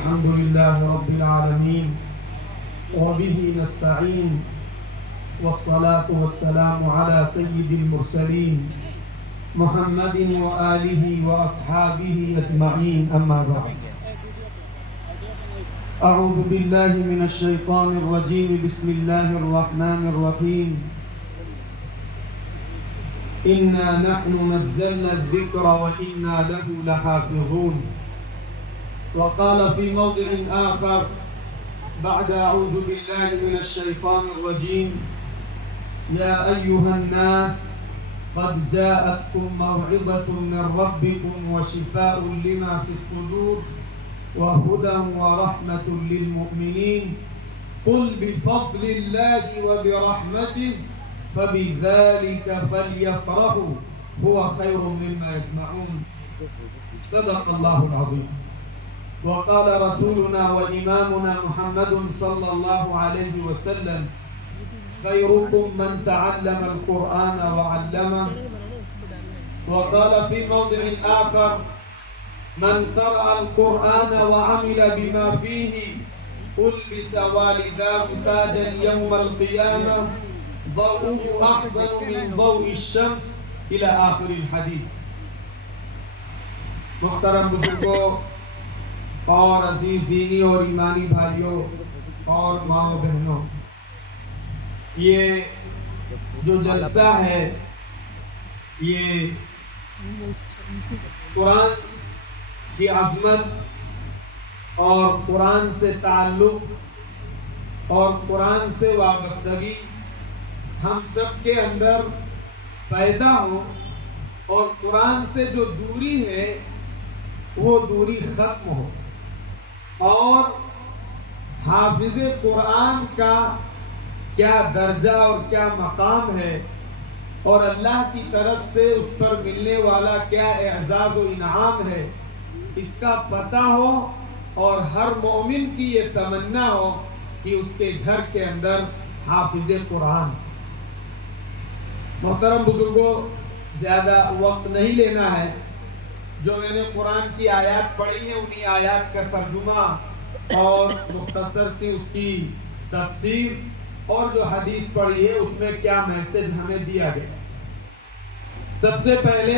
الحمد لله رب العالمين وبه نستعين والصلاة والسلام على سيد المرسلين محمد وآله وأصحابه أجمعين أما بعد أعوذ بالله من الشيطان الرجيم بسم الله الرحمن الرحيم إنا نحن نزلنا الذكر وإنا له لحافظون. وقال في موضع آخر بعد أعوذ بالله من الشيطان الرجيم يا أيها الناس قد جاءتكم موعظة من ربكم وشفاء لما في الصدور وهدى ورحمة للمؤمنين قل بفضل الله وبرحمته فبذلك فليفرحوا هو خير مما يجمعون. صدق الله العظيم. وقال رسولنا وإمامنا محمد صلى الله عليه وسلم خيركم من تعلم القرآن وعلمه. وقال في موضع آخر من قرأ القرآن وعمل بما فيه ألبس والداه تاجا يوم القيامة ضوءه أحسن من ضوء الشمس إلى آخر الحديث. محترم بزرگوں اور عزیز دینی اور ایمانی بھائیوں اور ماں و بہنوں، یہ جو جلسہ ہے یہ قرآن کی عظمت اور قرآن سے تعلق اور قرآن سے وابستگی ہم سب کے اندر پیدا ہو اور قرآن سے جو دوری ہے وہ دوری ختم ہو، اور حافظ قرآن کا کیا درجہ اور کیا مقام ہے اور اللہ کی طرف سے اس پر ملنے والا کیا اعزاز و انعام ہے، اس کا پتہ ہو اور ہر مومن کی یہ تمنا ہو کہ اس کے گھر کے اندر حافظ قرآن. محترم بزرگوں، زیادہ وقت نہیں لینا ہے. جو میں نے قرآن کی آیات پڑھی ہیں انہی آیات کا ترجمہ اور مختصر سی اس کی تفسیر اور جو حدیث پڑھی ہے اس میں کیا میسج ہمیں دیا گیا. سب سے پہلے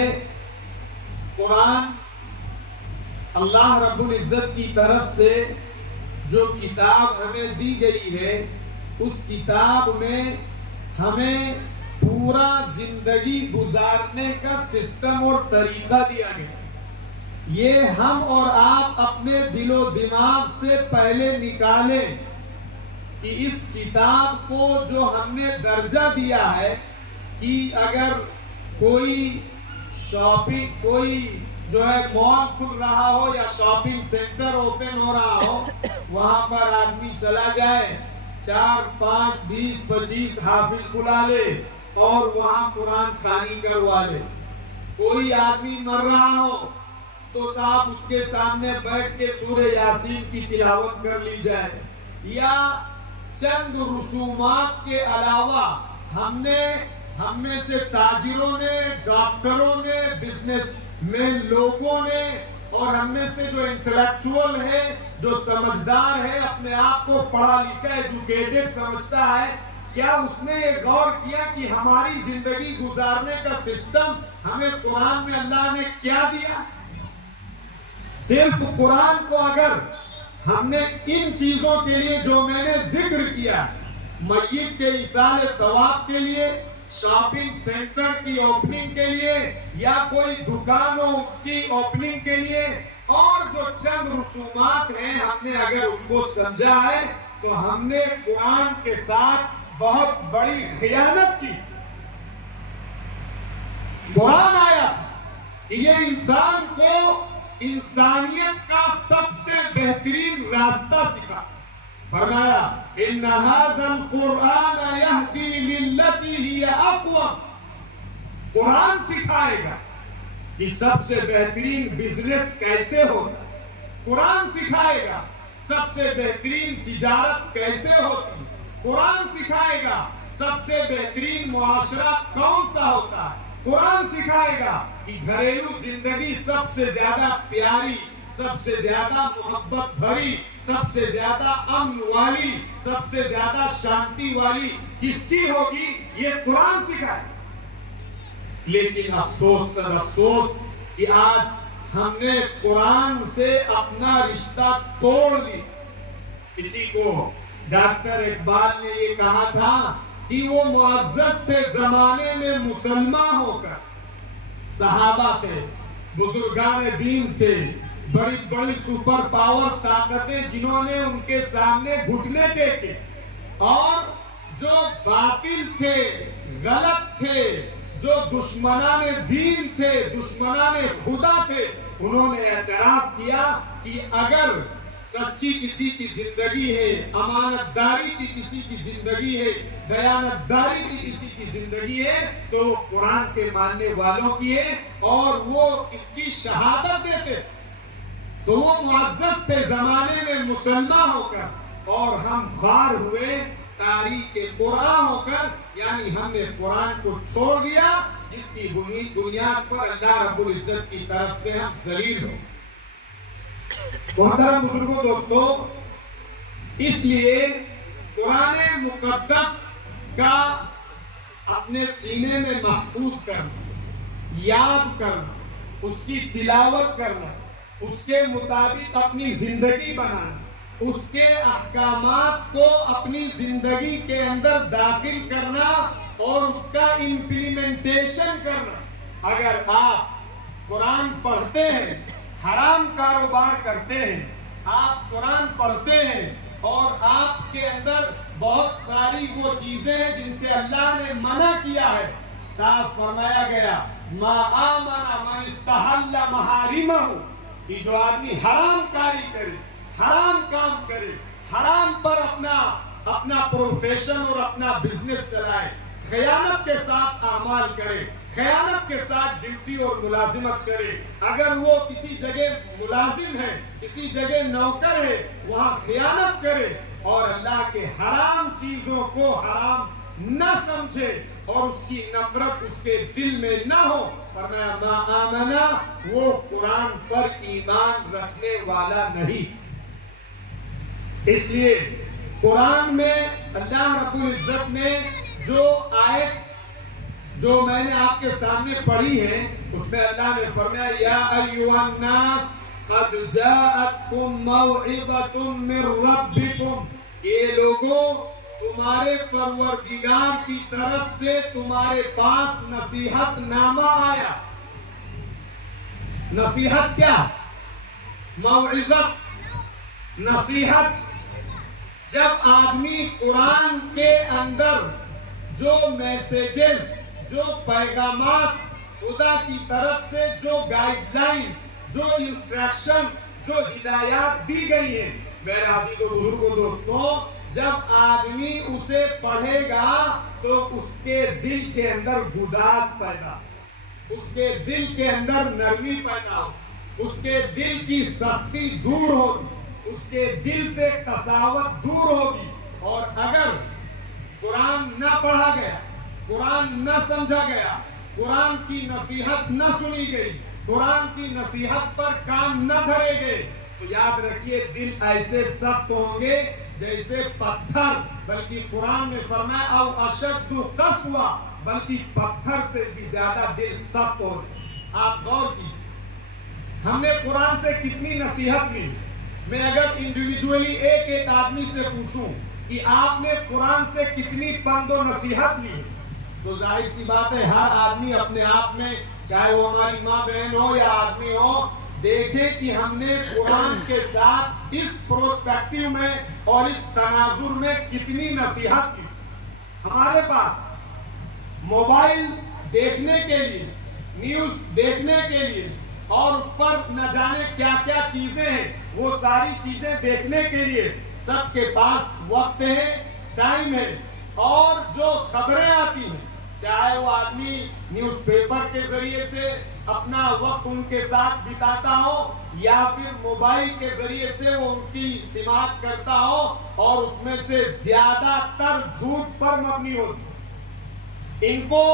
قرآن اللہ رب العزت کی طرف سے جو کتاب ہمیں دی گئی ہے اس کتاب میں ہمیں پورا زندگی گزارنے کا سسٹم اور طریقہ دیا گیا. یہ ہم اور آپ اپنے دل و دماغ سے پہلے نکالیں کہ اس کتاب کو جو ہم نے درجہ دیا ہے کہ اگر کوئی جو ہے مال کھل رہا ہو یا شاپنگ سینٹر اوپن ہو رہا ہو، وہاں پر آدمی چلا جائے 4 5 20 25 حافظ بلا لے اور وہاں قرآن خوانی کروا لے. کوئی آدمی مر رہا ہو تو صاحب اس کے سامنے بیٹھ کے سورہ یاسین کی تلاوت کر لی جائے. یا چند رسومات کے علاوہ ہم میں سے تاجروں نے، ڈاکٹروں نے، بزنس مین لوگوں نے اور ہم میں سے جو انٹلیکچوئل ہے، جو سمجھدار ہے، اپنے آپ کو پڑھا لکھا ایجوکیٹڈ سمجھتا ہے، کیا اس نے یہ غور کیا کہ ہماری زندگی گزارنے کا سسٹم ہمیں قرآن میں اللہ نے کیا دیا؟ صرف قرآن کو اگر ہم نے ان چیزوں کے لیے جو میں نے ذکر کیا، میت کے ایصال ثواب کے لیے، شاپنگ سینٹر کی اوپننگ کے لیے، یا کوئی دکان ہو اس کی اوپننگ کے لیے، اور جو چند رسومات ہیں ہم نے اگر اس کو سمجھا ہے تو ہم نے قرآن کے ساتھ بہت بڑی خیانت کی. قرآن آیا کہ یہ انسان کو انسانیت کا سب سے بہترین راستہ سکھا. فرمایا ان ھذا القرآن یہدی للتی ہی اقوم. قرآن سکھائے گا کہ سب سے بہترین بزنس کیسے ہوتا ہے. قرآن سکھائے گا سب سے بہترین تجارت کیسے ہوتی ہے. قرآن سکھائے گا سب سے بہترین معاشرہ کون سا ہوتا ہے. قرآن سکھائے گا کہ گھریلو زندگی سب سے زیادہ پیاری، سب سے زیادہ محبت بھری، سب سے زیادہ امن والی، سب سے زیادہ شانتی والی کس کی ہوگی؟ یہ قرآن سکھائے۔ لیکن افسوس سر افسوس کہ آج ہم نے قرآن سے اپنا رشتہ توڑ لی۔ اسی کو ڈاکٹر اقبال نے یہ کہا تھا کہ وہ معزز تھے زمانے میں مسلمان ہو کر، صحابہ تھے، بزرگان دین تھے، بڑی بڑی سپر پاور طاقتیں جنہوں نے ان کے سامنے گھٹنے ٹیکے، اور جو باطل تھے، غلط تھے، جو دشمنان دین تھے، دشمنان خدا تھے، انہوں نے اعتراف کیا کہ اگر سچی کسی کی زندگی ہے، امانت داری کی کسی کی زندگی ہے، دیانت داری کی کسی کی زندگی ہے، تو وہ قرآن کے ماننے والوں کی ہے، اور وہ اس کی شہادت دیتے۔ تو وہ معزز تھے زمانے میں مسلمان ہو کر، اور ہم خوار ہوئے تاریخ قرآن ہو کر، یعنی ہم نے قرآن کو چھوڑ دیا جس کی بنیاد پر اللہ رب العزت کی طرف سے ہم ذلیل ہو۔ محترم بزرگوں، دوستو، اس لیے قرآن مقدس کا اپنے سینے میں محفوظ کرنا، یاد کرنا، اس کی تلاوت کرنا، اس کے مطابق اپنی زندگی بنانا، اس کے احکامات کو اپنی زندگی کے اندر داخل کرنا اور اس کا امپلیمنٹیشن کرنا۔ اگر آپ قرآن پڑھتے ہیں، حرام کاروبار کرتے ہیں، آپ قرآن پڑھتے ہیں اور آپ کے اندر بہت ساری وہ چیزیں ہیں جن سے اللہ نے منع کیا ہے، صاف فرمایا گیا ما آمن من استحل محارمہ، کہ جو آدمی حرام کاری کرے، حرام کام کرے، حرام پر اپنا پروفیشن اور اپنا بزنس چلائے، خیانت کے ساتھ اعمال کرے، خیانت کے ساتھ ڈیوٹی اور ملازمت کرے، اگر وہ کسی جگہ ملازم ہے، کسی جگہ نوکر ہے، وہاں خیانت کرے اور اللہ کے حرام چیزوں کو حرام نہ سمجھے اور اس کی نفرت اس کے دل میں نہ ہو، فرمایا ما آمنا، وہ قرآن پر ایمان رکھنے والا نہیں۔ اس لیے قرآن میں اللہ رب العزت نے جو آیت جو میں نے آپ کے سامنے پڑھی ہے، اس میں اللہ نے فرمایا یا ایھا الناس قد جاءتکم موعظۃ من ربکم، یہ لوگوں تمہارے پروردگار کی طرف سے تمہارے پاس نصیحت نامہ آیا۔ نصیحت کیا؟ موعظت، نصیحت۔ جب آدمی قرآن کے اندر جو میسیجز، جو پیغامات خدا کی طرف سے، جو گائیڈ لائن، جو انسٹرکشنز، جو ہدایات دی گئی ہیں، میرے عزیز و بزرگوں، دوستوں، جب آدمی اسے پڑھے گا تو اس کے دل کے اندر گداز پیدا، اس کے دل کے اندر نرمی پیدا ہو، اس کے دل کی سختی دور ہوگی، اس کے دل سے قساوت دور ہوگی۔ اور اگر قرآن نہ پڑھا گیا، قرآن نہ سمجھا گیا، قرآن کی نصیحت نہ سنی گئی، قرآن کی نصیحت پر کام نہ دھرے گئے، تو یاد رکھیے دل ایسے سخت ہوں گے جیسے پتھر، بلکہ قرآن میں فرمایا او اشد قسوہ، بلکہ پتھر سے بھی زیادہ دل سخت ہو جائے۔ آپ غور کیجیے، ہم نے قرآن سے کتنی نصیحت لی۔ میں اگر انڈیویجولی ایک ایک آدمی سے پوچھوں کہ آپ نے قرآن سے کتنی پند و نصیحت لی، تو ظاہر سی بات ہے ہر آدمی اپنے آپ میں، چاہے وہ ہماری ماں بہن ہو یا آدمی ہو، دیکھے کہ ہم نے قرآن کے ساتھ اس پروسپیکٹیو میں اور اس تناظر میں کتنی نصیحت کی۔ ہمارے پاس موبائل دیکھنے کے لیے، نیوز دیکھنے کے لیے، اور اس پر نہ جانے کیا کیا چیزیں ہیں، وہ ساری چیزیں دیکھنے کے لیے سب کے پاس وقت ہے، ٹائم ہے، اور جو خبریں آتی ہیں، چاہے وہ آدمی نیوز پیپر کے ذریعے سے اپنا وقت ان کے ساتھ بتاتا ہو یا پھر موبائل کے ذریعے سے وہ ان کی سماعت کرتا ہو، اور اس میں سے زیادہ تر جھوٹ پر مبنی ہوتی۔ ان کو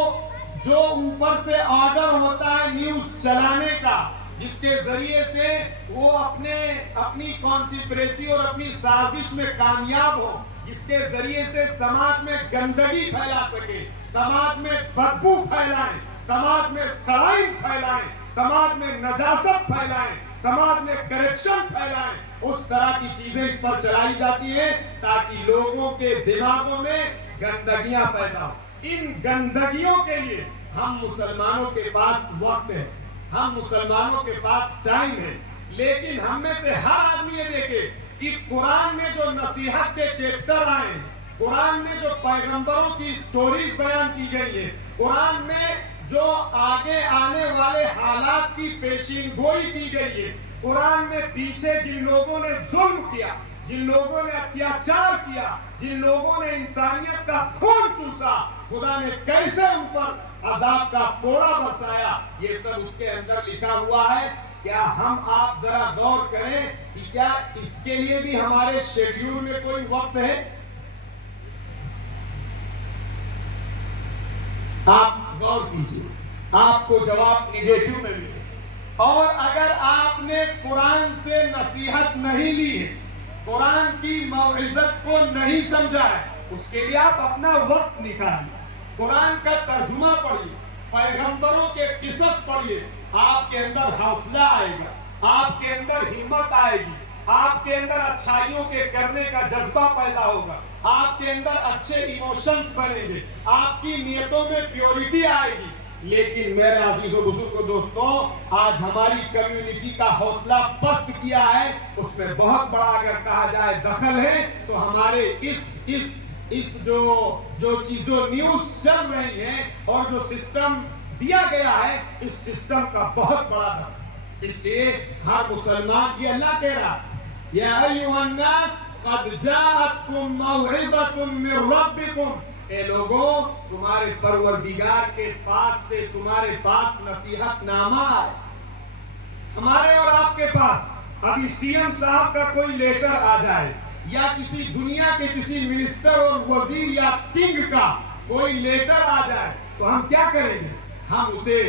جو اوپر سے آرڈر ہوتا ہے نیوز چلانے کا، جس کے ذریعے سے وہ اپنی کانسپریسی اور اپنی سازش میں کامیاب ہو، جس کے ذریعے سے سماج میں گندگی پھیلا سکے، سماج میں بدبو پھیلائیں، سماج میں سڑائی پھیلائیں، سماج میں نجاست پھیلائیں، سماج میں کرپشن پھیلائیں، اس طرح کی چیزیں اس پر چلائی جاتی ہیں تاکہ لوگوں کے دماغوں میں گندگیاں پیدا ہوں۔ ان گندگیوں کے لیے ہم مسلمانوں کے پاس وقت ہے، ہم مسلمانوں کے پاس ٹائم ہے، لیکن ہم میں سے ہر آدمی یہ دیکھے کہ قرآن میں جو نصیحت کے چیپٹر آئے ہیں، قرآن میں جو پیغمبروں کی سٹوریز بیان کی گئی ہے، قرآن میں جو آگے آنے والے حالات کی پیشین گوئی کی گئی ہے، قرآن میں پیچھے جن لوگوں نے ظلم کیا، جن لوگوں نے اتیاچار کیا، جن لوگوں نے انسانیت کا خون چوسا، خدا نے کیسے ان پر عذاب کا کوڑا برسایا، یہ سب اس کے اندر لکھا ہوا ہے۔ کیا ہم آپ ذرا غور کریں کہ کیا اس کے لیے بھی ہمارے شیڈیول میں کوئی وقت ہے؟ آپ غور کیجئے، آپ کو جواب نیگیٹو میں ملے۔ اور اگر آپ نے قرآن سے نصیحت نہیں لی ہے، قرآن کی موعظت کو نہیں سمجھا ہے، اس کے لیے آپ اپنا وقت نکالیں، قرآن کا ترجمہ پڑھیے، پیغمبروں کے قصص پڑھیے، آپ کے اندر حوصلہ آئے گا، آپ کے اندر ہمت آئے گی، آپ کے اندر اچھائیوں کے کرنے کا جذبہ پیدا ہوگا، آپ کے اندر اچھے ایموشنز بنیں گے، آپ کی نیتوں میں پیورٹی آئے گی۔ لیکن میرے عزیز و بزرگ دوستوں، آج ہماری کمیونٹی کا حوصلہ پست کیا ہے، اس میں بہت بڑا اگر کہا جائے دخل ہے تو ہمارے اس جو نیوز چل رہی ہیں اور جو سسٹم دیا گیا ہے، اس سسٹم کا بہت بڑا دخل۔ اس لیے ہر مسلمان یہ اللہ کہہ رہا، یا ایھا الناس قد جاءتکم موعظۃ من ربکم، اے لوگوں تمہارے پروردگار کے پاس سے تمہارے پاس نصیحت نامہ ہے۔ ہمارے اور آپ کے پاس ابھی سی ایم صاحب کا کوئی لیٹر آ جائے یا کسی دنیا کے کسی منسٹر اور وزیر یا کنگ کا کوئی لیٹر آ جائے تو ہم کیا کریں گے؟ ہم اسے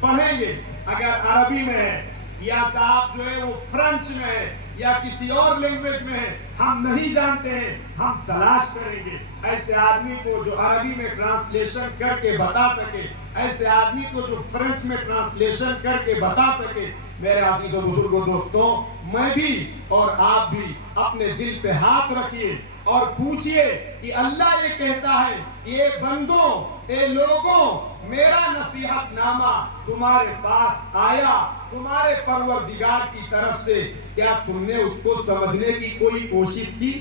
پڑھیں گے، اگر عربی میں ہے یا صاحب جو ہے وہ فرینچ میں ہے یا کسی اور لینگویج میں ہے، ہم نہیں جانتے ہیں، ہم تلاش کریں گے ایسے آدمی کو جو عربی میں ٹرانسلیشن کر کے بتا سکے، ایسے آدمی کو جو فرینچ میں ٹرانسلیشن کر کے بتا سکے۔ میرے عزیز و بزرگوں دوستوں، میں بھی اور آپ بھی اپنے دل پہ ہاتھ رکھیے اور پوچھئے کہ اللہ یہ کہتا ہے، اے بندوں، اے لوگوں، میرا نصیحت نامہ تمہارے پاس آیا تمہارے پروردگار کی طرف سے، کیا تم نے اس کو سمجھنے کی کوئی کوشش کی؟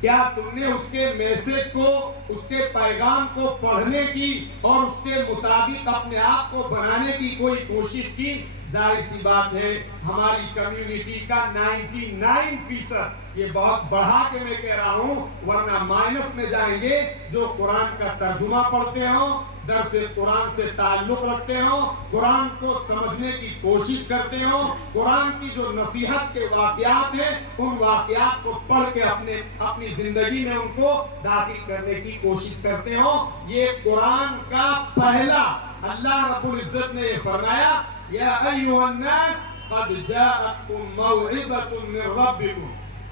کیا تم نے اس کے میسج کو، اس کے پیغام کو پڑھنے کی اور اس کے مطابق اپنے آپ کو بنانے کی کوئی کوشش کی؟ ظاہر سی بات ہے ہماری کمیونٹی کا 99%، یہ بہت بڑھا کے میں کہہ رہا ہوں ورنہ مائنس میں جائیں گے، جو قرآن کا ترجمہ پڑھتے ہوں، درس قرآن سے تعلق رکھتے ہوں، قرآن کو سمجھنے کی کوشش کرتے ہوں، قرآن کی جو نصیحت کے واقعات ہیں ان واقعات کو پڑھ کے اپنی زندگی میں ان کو داخل کرنے کی کوشش کرتے ہوں۔ یہ قرآن کا پہلا، اللہ رب العزت نے یہ فرمایا، یا ایھا الناس قد جاءتکم موعظۃ من ربکم،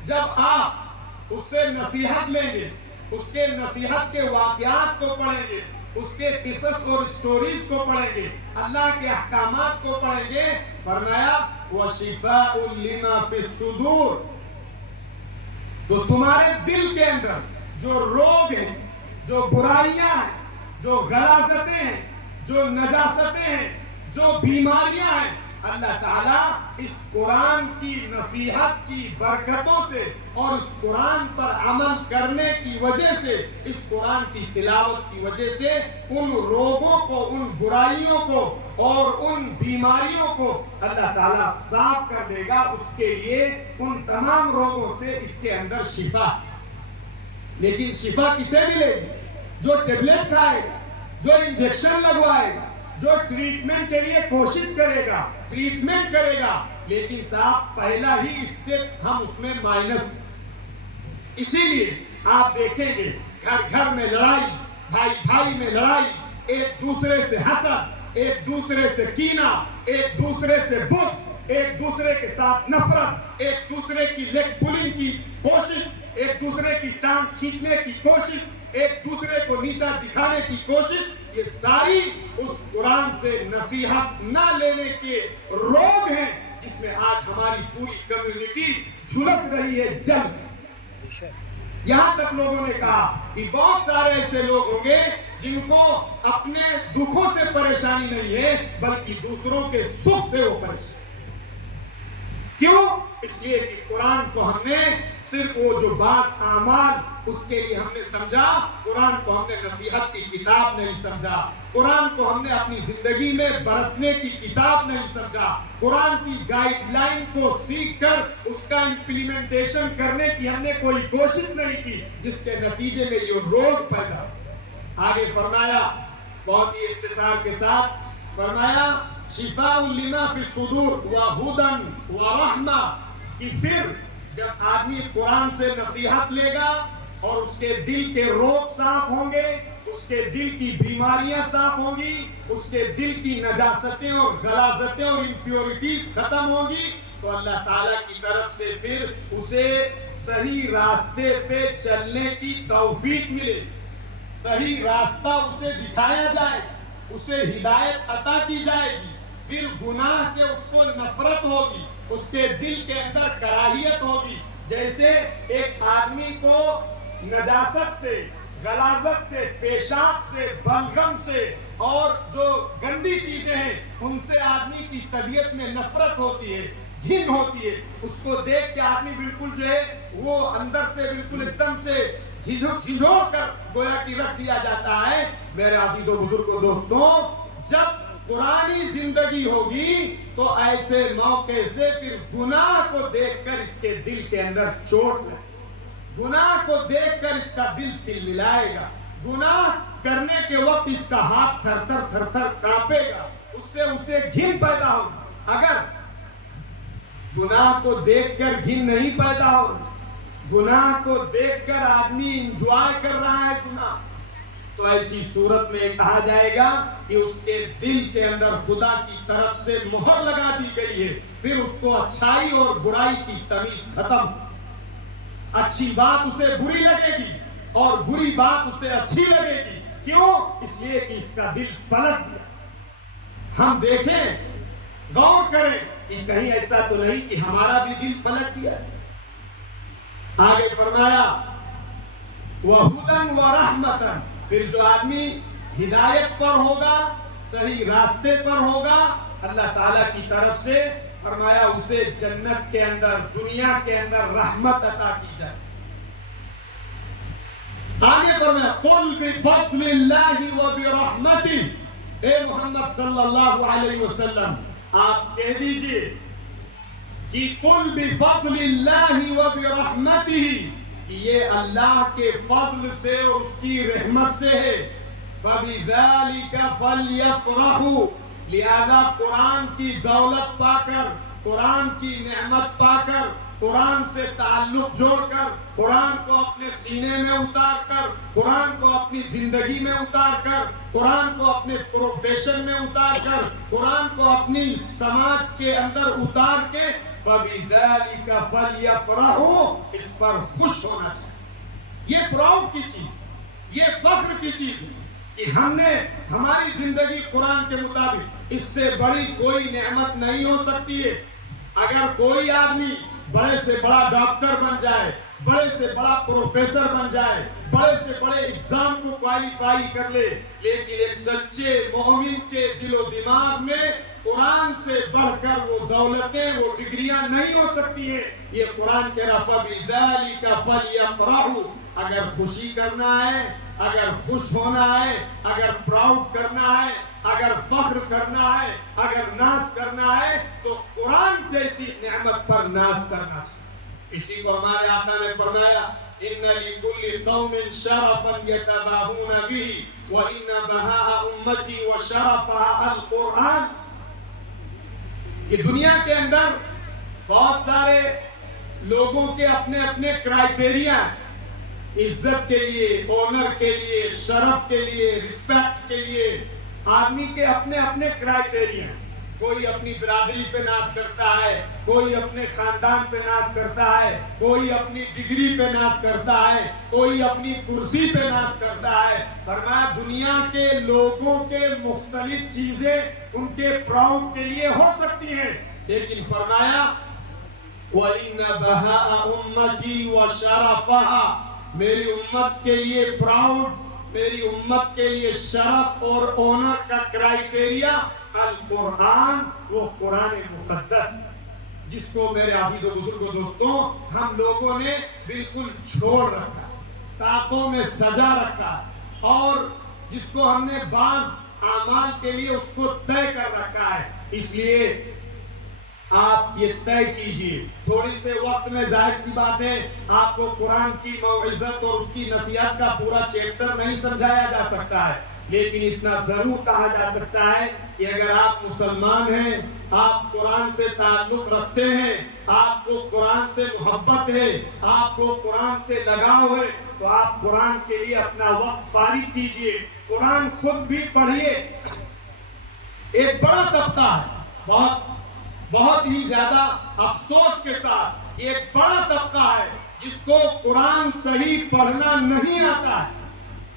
جب آپ اس سے نصیحت لیں گے، اس کے نصیحت کے واقعات کو پڑھیں گے، اس کے قصص اور سٹوریز کو پڑھیں گے، اللہ کے احکامات کو پڑھیں گے، فرمایا وَشِفَاءٌ لِمَا فِي الصُّدُورِ، تو تمہارے دل کے اندر جو روگ ہیں، جو برائیاں ہیں، جو غلاظتیں ہیں، جو نجاستیں ہیں، جو بیماریاں ہیں، اللہ تعالیٰ اس قرآن کی نصیحت کی برکتوں سے اور اس قرآن پر عمل کرنے کی وجہ سے، اس قرآن کی تلاوت کی وجہ سے ان روگوں کو، ان برائیوں کو اور ان بیماریوں کو اللہ تعالیٰ صاف کر دے گا۔ اس کے لیے ان تمام روگوں سے اس کے اندر شفا۔ لیکن شفا کسے ملے گی؟ جو ٹیبلٹ کھائے گا، جو انجیکشن لگوائے گا، جو ٹریٹمنٹ کے لیے کوشش کرے گا، ٹریٹمنٹ کرے گا، لیکن صاحب پہلا ہی اسٹیپ ہم اس میں مائنس۔ اسی لیے آپ دیکھیں گے گھر گھر میں لڑائی، بھائی بھائی میں لڑائی، ایک دوسرے سے حسد، ایک دوسرے سے کینہ، ایک دوسرے سے بغض، ایک دوسرے کے ساتھ نفرت، ایک دوسرے کی لیگ پولنگ کی کوشش، ایک دوسرے کی ٹانگ کھینچنے کی کوشش، ایک دوسرے کو نیچا دکھانے کی کوشش، یہ ساری اس قرآن سے نصیحت نہ لینے کے روگ ہیں جس میں آج ہماری پوری کمیونٹی جھلس رہی ہے، جل رہی ہے۔ یہاں تک لوگوں نے کہا کہ بہت سارے ایسے لوگ ہوں گے جن کو اپنے دکھوں سے پریشانی نہیں ہے بلکہ دوسروں کے سکھ سے وہ پریشانی۔ کیوں؟ اس لیے کہ قرآن کو ہم نے صرف وہ جو بعض اعمال اس کے لیے ہم نے سمجھا، قرآن کو ہم نے نصیحت کی کتاب نہیں سمجھا، قرآن کو ہم نے اپنی زندگی میں برتنے کی کتاب نہیں سمجھا، قرآن کی گائیڈ لائن کو سیکھ کر اس کا امپلیمنٹیشن کرنے کی ہم نے کوئی کوشش نہیں کی، جس کے نتیجے میں یہ روگ پیدا۔ آگے فرمایا بہت ہی اختصار کے ساتھ فرمایا شفاء لما فی الصدور وہدی ورحمہ، کہ پھر جب آدمی قرآن سے نصیحت لے گا اور اس کے دل کے روگ صاف ہوں گے، اس کے دل کی بیماریاں صاف ہوں گی، اس کے دل کی نجاستیں اور غلاظتیں اور امپیورٹیز ختم ہوں گی، تو اللہ تعالیٰ کی طرف سے پھر اسے صحیح راستے پہ چلنے کی توفیق ملے، صحیح راستہ اسے دکھایا جائے، اسے ہدایت عطا کی جائے گی، پھر گناہ سے اس کو نفرت ہوگی، اس کے دل کے اندر کراہیت ہوگی۔ جیسے ایک آدمی کو نجاست سے، غلاظت سے، پیشاب سے، بلغم سے اور جو گندی چیزیں ہیں ان سے آدمی کی طبیعت میں نفرت ہوتی ہے، گھن ہوتی ہے، اس کو دیکھ کے آدمی بالکل جو ہے وہ اندر سے بالکل ایک دم سے جھنجھوڑ کر گویا کی رکھ دیا جاتا ہے۔ میرے عزیز و بزرگوں دوستوں، جب قرآنی زندگی ہوگی تو ایسے موقع سے پھر گناہ کو دیکھ کر اس کے دل کے اندر چوٹ لگے، گناہ کو دیکھ کر اس کا دل تلملائے گا، گناہ کرنے کے وقت اس کا ہاتھ تھر تھر کانپے گا، اس سے اسے گھن پیدا ہوگی۔ اگر گناہ کو دیکھ کر گھن نہیں پیدا ہو، گناہ کو دیکھ کر آدمی انجوائے کر رہا ہے گناہ سے، تو ایسی صورت میں کہا جائے گا کہ اس کے دل کے اندر خدا کی طرف سے مہر لگا دی گئی ہے، پھر اس کو اچھائی اور برائی کی تمیز ختم، اچھی بات اسے بری لگے گی اور بری بات اسے اچھی لگے گی۔ کیوں؟ اس لیے کہ اس کا دل پلٹ گیا۔ ہم دیکھیں، غور کریں کہ کہیں ایسا تو نہیں کہ ہمارا بھی دل پلٹ گیا۔ آگے فرمایا وَهُدًى وَرَحْمَةً، پھر جو آدمی ہدایت پر ہوگا، صحیح راستے پر ہوگا، اللہ تعالیٰ کی طرف سے فرمایا اسے جنت کے اندر، دنیا کے اندر رحمت عطا کی جائے۔ آگے فرمایا قُلْ بِفَضْلِ اللَّهِ وَبِرَحْمَتِهِ، اے محمد صلی اللہ علیہ وسلم آپ کہہ دیجئے کہ قُلْ بِفَضْلِ اللَّهِ وَبِرَحْمَتِهِ، کہ یہ اللہ کے فضل سے اور اس کی رحمت سے ہے، فَبِذَلِكَ فَلْيَفْرَحُوا، لہذا قرآن کی دولت پا کر، قرآن کی نعمت پا کر، قرآن سے تعلق جوڑ کر، قرآن کو اپنے سینے میں اتار کر، قرآن کو اپنی زندگی میں اتار کر، قرآن کو اپنے پروفیشن میں اتار کر، قرآن کو اپنی سماج کے اندر اتار کے فَبِذَلِكَ فَلْيَفْرَحُوا، اس پر خوش ہونا چاہیے۔ یہ پراؤڈ کی چیز، یہ فخر کی چیز ہے کہ ہم نے ہماری زندگی قرآن کے مطابق، اس سے بڑی کوئی نعمت نہیں ہو سکتی ہے۔ اگر کوئی آدمی بڑے سے بڑا ڈاکٹر بن جائے، بڑے سے بڑا پروفیسر بن جائے، بڑے سے بڑے ایگزام کو کوالیفائی کر لے، لیکن ایک سچے مومن کے دل و دماغ میں قرآن سے بڑھ کر وہ دولتیں، وہ ڈگریاں نہیں ہو سکتی ہیں۔ یہ قرآن کہہ رہا فَبِذَلِكَ فَلْيَفْرَحُوا، اگر خوشی کرنا ہے، اگر خوش ہونا ہے، اگر پراؤڈ کرنا ہے، اگر فخر کرنا ہے، اگر ناز کرنا ہے، تو قرآن جیسی نعمت پر ناز کرنا چاہیے۔ اسی کو ہمارے آقا نے فرمایا إِنَّ لِكُلِّ قَوْمٍ شَرَفًا يَتَبَاهُونَ بِهِ وَإِنَّ بَهَاءَ أُمَّتِي وَشَرَفَهَا الْقُرْآنِ، کہ دنیا کے اندر بہت سارے لوگوں کے اپنے اپنے کرائٹیریا ہیں، عزت کے لیے، آنر کے لیے، شرف کے لیے، رسپیکٹ کے لیے، آدمی کے اپنے اپنے کرائٹیریا ہیں. کوئی اپنی برادری پہ ناز کرتا ہے, کوئی اپنے خاندان پہ ناز کرتا ہے, کوئی اپنی ڈگری پہ ناز کرتا ہے, کوئی اپنی کرسی پہ ناز کرتا ہے. فرمایا دنیا کے لوگوں کے مختلف چیزیں ان کے پراؤڈ کے لیے ہو سکتی ہیں, لیکن فرمایا وَإِنَّ بَهَاءَ أُمَّتِي وَشَرَفَهَا, میری امت کے لیے پراؤڈ, میری امت کے لیے شرف اور آنر کا کرائٹیریا القرآن, وہ قرآن مقدس, جس کو میرے عزیز و بزرگوں دوستوں ہم لوگوں نے بالکل چھوڑ رکھا, طاقوں میں سجا رکھا, اور جس کو ہم نے بعض اعمال کے لیے اس کو طے کر رکھا ہے. اس لیے آپ یہ طے کیجئے, تھوڑی سے وقت میں ظاہر سی بات ہے آپ کو قرآن کی موعظت اور اس کی نصیحت کا پورا چیپٹر نہیں سمجھایا جا سکتا ہے, لیکن اتنا ضرور کہا جا سکتا ہے کہ اگر آپ مسلمان ہیں, آپ قرآن سے تعلق رکھتے ہیں, آپ کو قرآن سے محبت ہے, آپ کو قرآن سے لگاؤ ہے, تو آپ قرآن کے لیے اپنا وقت فارغ کیجئے, قرآن خود بھی پڑھیے. ایک بڑا طبقہ ہے, بہت ہی زیادہ افسوس کے ساتھ ایک بڑا طبقہ ہے جس کو قرآن صحیح پڑھنا نہیں آتا ہے.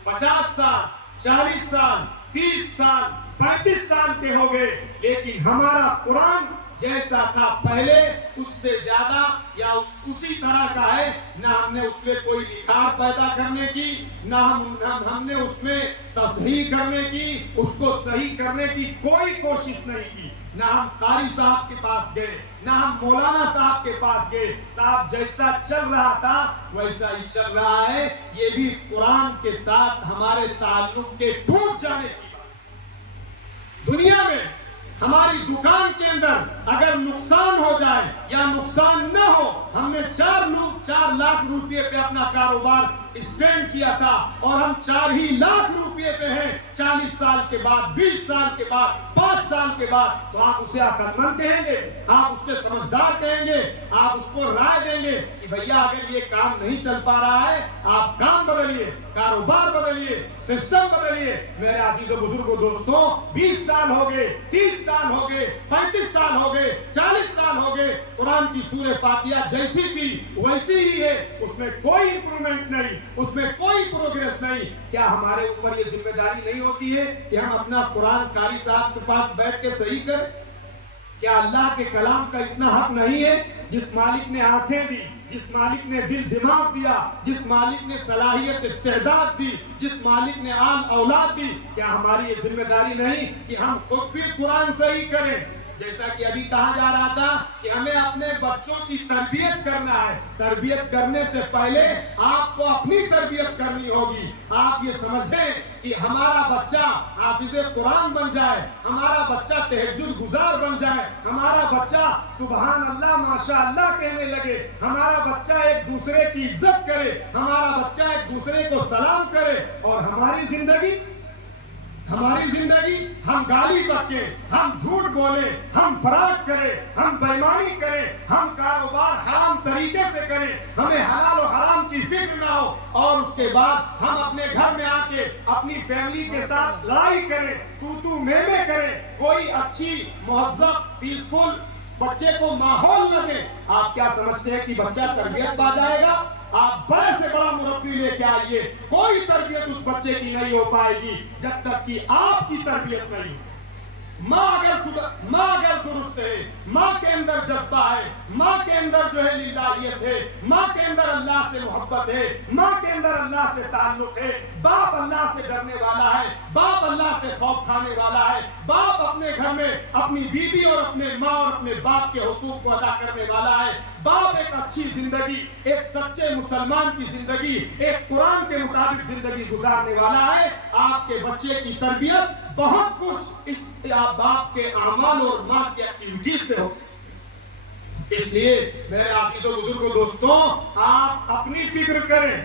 50 سال, 40 سال, 30 سال, 35 سال کے ہو گئے, لیکن ہمارا قرآن جیسا تھا پہلے اس سے زیادہ یا اسی طرح کا ہے. نہ ہم نے اس میں کوئی نکھار پیدا کرنے کی, نہ ہم نے اس میں تصحیح کرنے کی, اس کو صحیح کرنے کی کوئی کوشش نہیں کی. نہ ہم قاری صاحب کے پاس گئے, نہ ہم مولانا صاحب کے پاس گئے. صاحب جیسا چل رہا تھا ویسا ہی چل رہا ہے. یہ بھی قرآن کے ساتھ ہمارے تعلق کے ٹوٹ جانے کی بات. دنیا میں ہماری دکان کے اندر اگر نقصان ہو جائے یا نقصان نہ ہو, ہم نے 4 لاکھ روپے پہ اپنا کاروبار اسٹینڈ کیا تھا, اور ہم 4 ہی لاکھ روپے پہ ہیں 40 سال کے بعد, 20 سال کے بعد, 5 سال کے بعد, تو آپ اسے عقل مند کہیں گے, آپ اس کے سمجھدار کہیں گے, آپ اس کو رائے دیں گے کہ بھیا اگر یہ کام نہیں چل پا رہا ہے آپ کام بدلیے, کاروبار بدلیے, سسٹم بدلیے. میرے عزیز و بزرگوں دوستوں 20 سال ہو گئے, 30 سال ہو گئے, 35 سال ہو گئے, 40 سال ہو گئے, قرآن کی سورہ فاتحہ جیسی تھی ویسی ہی ہے, اس میں کوئی امپرومنٹ نہیں, اس میں کوئی پروگریس نہیں. کیا ہمارے اوپر یہ ذمہ داری نہیں ہوتی ہے کہ ہم اپنا قرآن قاری صاحب کے پاس بیٹھ کے صحیح کریں؟ کیا اللہ کے کلام کا اتنا حق نہیں ہے؟ جس مالک نے آنکھیں دی, جس مالک نے دل دماغ دیا, جس مالک نے صلاحیت استعداد دی, جس مالک نے آل اولاد دی, کیا ہماری یہ ذمہ داری نہیں کہ ہم خود بھی قرآن صحیح کریں؟ جیسا کہ ابھی کہا جا رہا تھا کہ ہمیں اپنے بچوں کی تربیت کرنا ہے. تربیت کرنے سے پہلے آپ کو اپنی تربیت کرنی ہوگی. آپ یہ سمجھیں کہ ہمارا بچہ حافظ قرآن بن جائے, ہمارا بچہ تہجد گزار بن جائے, ہمارا بچہ سبحان اللہ ماشاء اللہ کہنے لگے, ہمارا بچہ ایک دوسرے کی عزت کرے, ہمارا بچہ ایک دوسرے کو سلام کرے, اور ہماری زندگی ہم گالی بکیں, ہم جھوٹ بولیں, ہم فراڈ کریں, ہم بےایمانی کریں, ہم کاروبار حرام طریقے سے کریں, ہمیں حلال و حرام کی فکر نہ ہو, اور اس کے بعد ہم اپنے گھر میں آ کے اپنی فیملی کے ساتھ لڑائی کریں, تو میں کریں, کوئی اچھی مہذب پیسفل بچے کو ماحول نہ دیں. آپ کیا سمجھتے ہیں کہ بچہ تربیت پا جائے گا؟ آپ بڑے سے بڑا مربی لے کے آئیے, کوئی تربیت اس بچے کی نہیں ہو پائے گی جب تک کہ آپ کی تربیت نہیں. ماں اگر درست ہے, ماں کے اندر جذبہ ہے, ماں کے اندر جو ہے للہیت ہے, ماں کے اندر اللہ سے محبت ہے, ماں کے اندر اللہ سے تعلق ہے, باپ اللہ سے ڈرنے والا ہے, باپ اللہ سے خوف کھانے والا ہے, باپ اپنے گھر میں اپنی بیوی اور اپنے ماں اور اپنے باپ کے حقوق کو ادا کرنے والا ہے, باپ ایک اچھی زندگی, ایک سچے مسلمان کی زندگی, ایک قرآن کے مطابق زندگی گزارنے والا ہے, آپ کے بچے کی تربیت بہت کچھ اس باپ کے اعمال اور ماں کی ایکٹیویٹیز سے ہوتی ہے. اس لیے میرے عزیز و بزرگوں دوستوں, آپ اپنی فکر کریں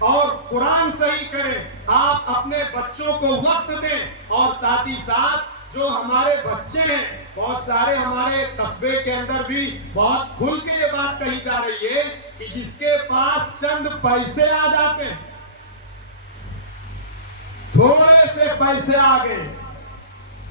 اور قرآن صحیح کریں, آپ اپنے بچوں کو وقت دیں, اور ساتھ ہی ساتھ جو ہمارے بچے ہیں, بہت سارے ہمارے قصبے کے اندر بھی بہت کھل کے یہ بات کہی جا رہی ہے کہ جس کے پاس چند پیسے آ جاتے ہیں, تھوڑے سے پیسے آ گئے,